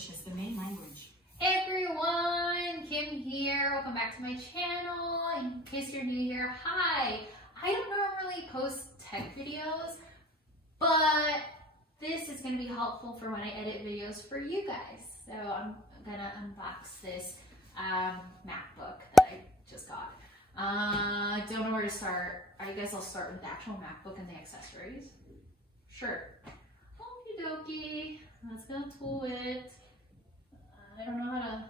English is the main language. Hey everyone, Kim here. Welcome back to my channel. In case you're new here, hi. I don't normally post tech videos, but this is going to be helpful for when I edit videos for you guys. So I'm gonna unbox this MacBook that I just got. I don't know where to start. I guess I'll start with the actual MacBook and the accessories. Sure. Okie dokie. Let's go to it. I don't know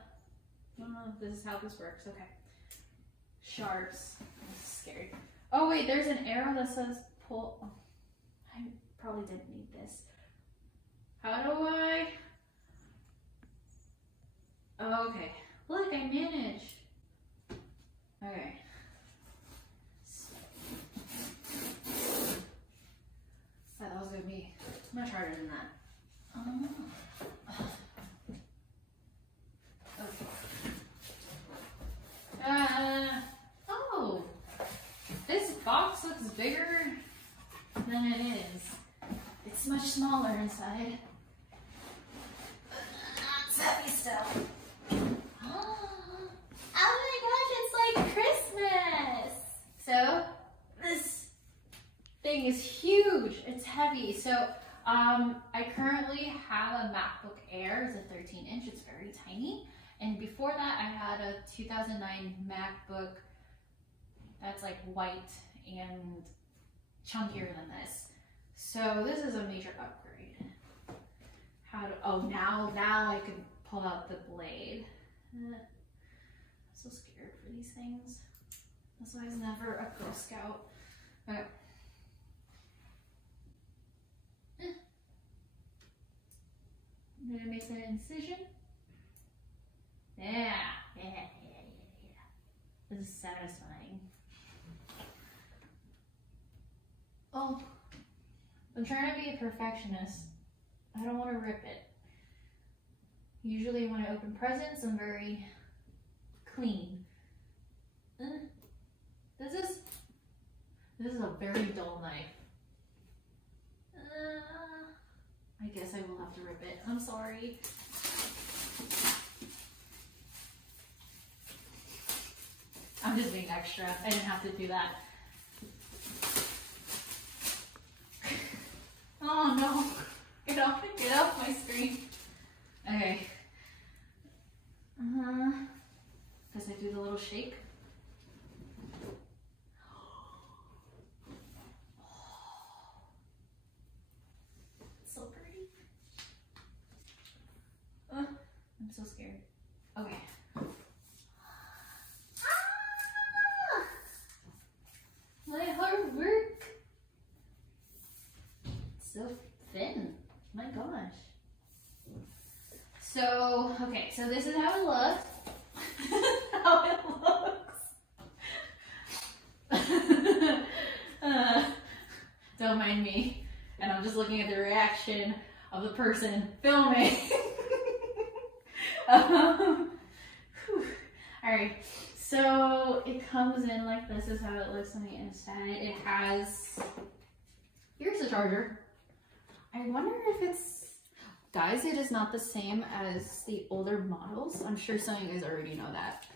if this is how this works. Okay. Sharps. I'm scared. Oh wait, there's an arrow that says pull. Oh, I probably didn't need this. How do I? Oh, okay. Look, I managed. Okay. That was gonna be much harder than that. Okay. Oh, this box looks bigger than it is. It's much smaller inside. It's heavy stuff. Oh my gosh, it's like Christmas. So this thing is huge. It's heavy. So I currently have a MacBook Air. It's a 13-inch. It's very tiny. And before that, I had a 2009 MacBook that's like white and chunkier than this. So this is a major upgrade. How do, oh, now I can pull out the blade. I'm so scared for these things. That's why I was never a Girl Scout. Okay. I'm gonna make an incision. Yeah. This is satisfying. Oh, I'm trying to be a perfectionist. I don't want to rip it. Usually when I open presents, I'm very clean. This is a very dull knife. I guess I will have to rip it. I'm sorry. I'm just being extra. I didn't have to do that. Oh no. Get off my screen. Okay. Guess I do the little shake. So pretty. I'm so scared. Okay. My hard work. It's so thin. My gosh. So, okay, so this is how it looks. How it looks. Don't mind me. And I'm just looking at the reaction of the person filming. Alright, so it comes in like this is how it looks on the inside. It has, here's the charger. I wonder if it's, guys, it is not the same as the older models. I'm sure some of you guys already know that.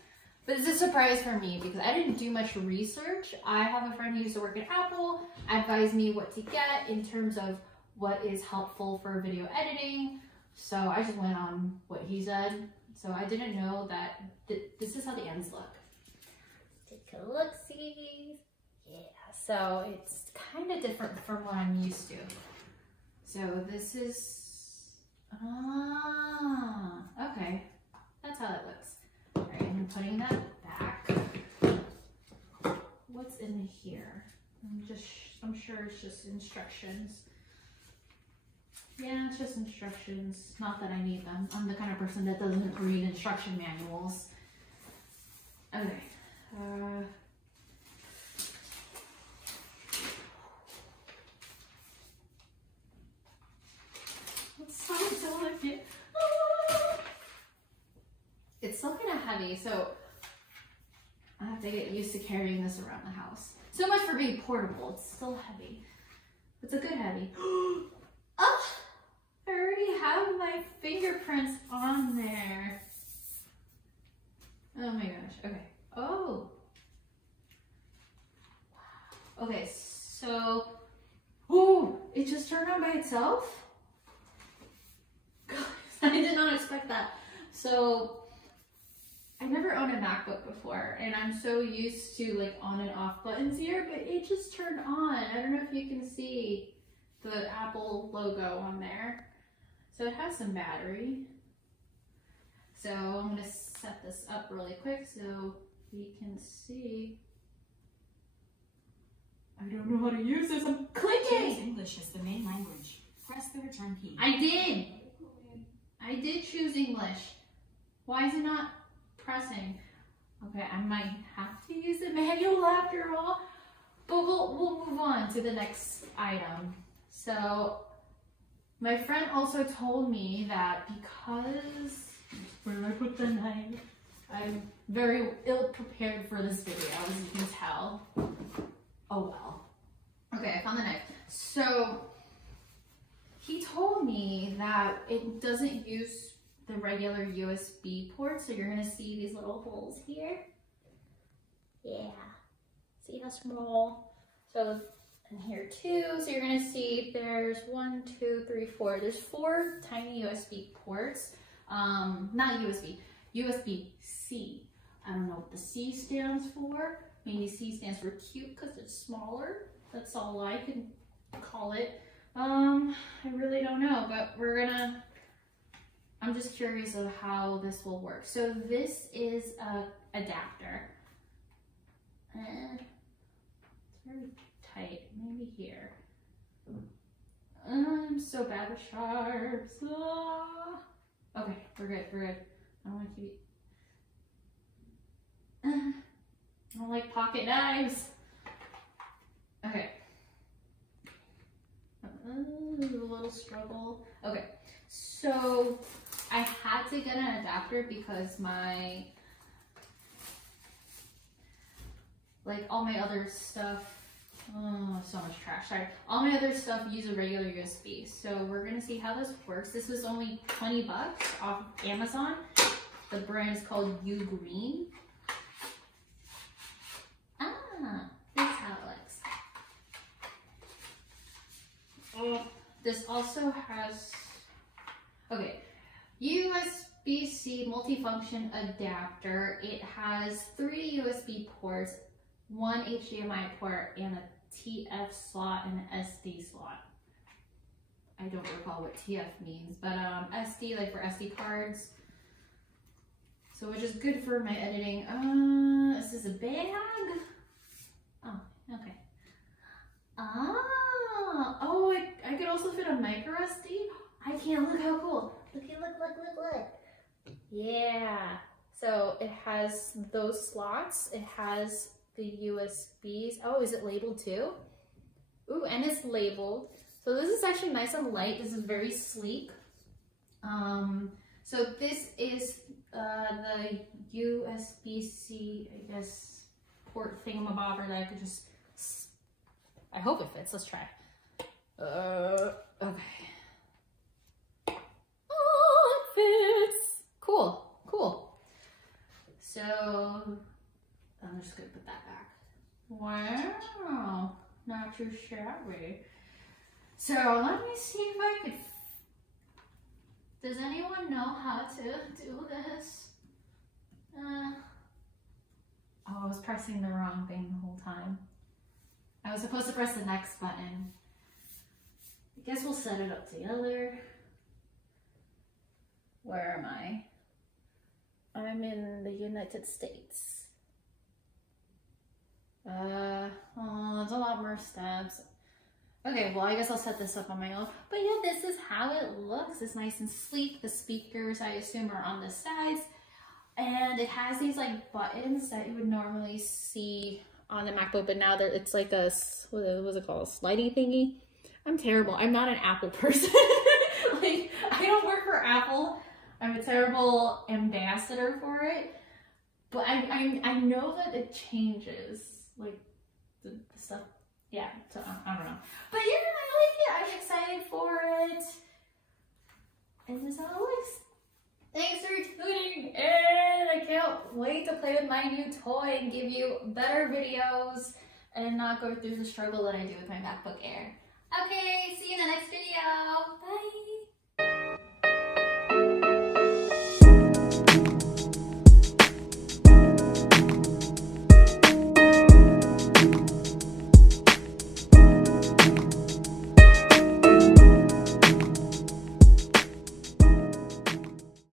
But it's a surprise for me because I didn't do much research. I have a friend who used to work at Apple, advised me what to get in terms of what is helpful for video editing. So I just went on what he said. So I didn't know that this is how the ends look. Take a look-see. Yeah, so it's kind of different from what I'm used to. So this is, okay, that's how it looks. All right, I'm putting that back. What's in here? I'm sure it's just instructions. Yeah, it's just instructions. Not that I need them. I'm the kind of person that doesn't read instruction manuals. Okay. It's still kind of heavy, so I have to get used to carrying this around the house. So much for being portable. It's still heavy. It's a good heavy. Oh, I already have my fingerprints on on there? Oh my gosh. Okay. Oh. Wow. Okay, so, oh, it just turned on by itself? Guys, I did not expect that. So, I never owned a MacBook before, and I'm so used to like on and off buttons here, but it just turned on. I don't know if you can see the Apple logo on there. So it has some battery. So I'm gonna set this up really quick so we can see. I don't know how to use this, I'm clicking! Choose English as the main language. Press the return key. I did choose English. Why is it not pressing? Okay, I might have to use the manual after all, but we'll move on to the next item. So my friend also told me that because, where did I put the knife? I'm very ill prepared for this video, as you can tell. Oh well. Okay, I found the knife. So he told me that it doesn't use the regular USB port, so you're gonna see these little holes here. Yeah, see how small? So, and here too, so you're gonna see there's 1, 2, 3, 4. There's 4 tiny USB ports. Not USB, USB-C. I don't know what the C stands for. Maybe C stands for cute because it's smaller. That's all I can call it. I really don't know, but I'm just curious of how this will work. So this is a adapter. It's very tight, maybe here. I'm so bad with sharps. Okay, we're good. I don't want to keep. I don't like pocket knives. Okay. A little struggle. Okay, so I had to get an adapter because my, like all my other stuff, oh, so much trash, sorry. All my other stuff use a regular USB. So we're gonna see how this works. This was only 20 bucks off of Amazon. The brand is called Ugreen. This is how it looks. This also has, okay, USB-C multifunction adapter. It has 3 USB ports, 1 HDMI port, and a TF slot and an SD slot. I don't recall what TF means, but SD, like for SD cards. So which is good for my editing. Is this a bag? Oh, okay. Oh, I could also fit a micro SD. I can't, look how cool. Look. Yeah. So it has those slots. It has the USBs. Oh, is it labeled too? Ooh, and it's labeled. So this is actually nice and light. This is very sleek. So this is the USB-C, I guess, port thingamabobber that I could just, I hope it fits. Let's try. Okay. Oh, it fits. Cool. So I'm just gonna put that back. Wow, not too shabby. So let me see if I could. Does anyone know how to do this? Oh, I was pressing the wrong thing the whole time. I was supposed to press the next button. I guess we'll set it up together. Where am I? I'm in the United States. Oh, there's a lot more steps. Okay, well, I guess I'll set this up on my own. But yeah, this is how it looks. It's nice and sleek. The speakers, I assume, are on the sides. And it has these like buttons that you would normally see on the MacBook, but now it's like a, what was it called? A slidey thingy? I'm terrible. I'm not an Apple person. Like, I don't work for Apple. I'm a terrible ambassador for it. But I know that it changes, like, the stuff. Yeah, so I don't know. But yeah, I like it. I'm excited for it. And this is how it looks. can't wait to play with my new toy and give you better videos and not go through the struggle that I do with my MacBook Air. Okay, see you in the next video. Bye.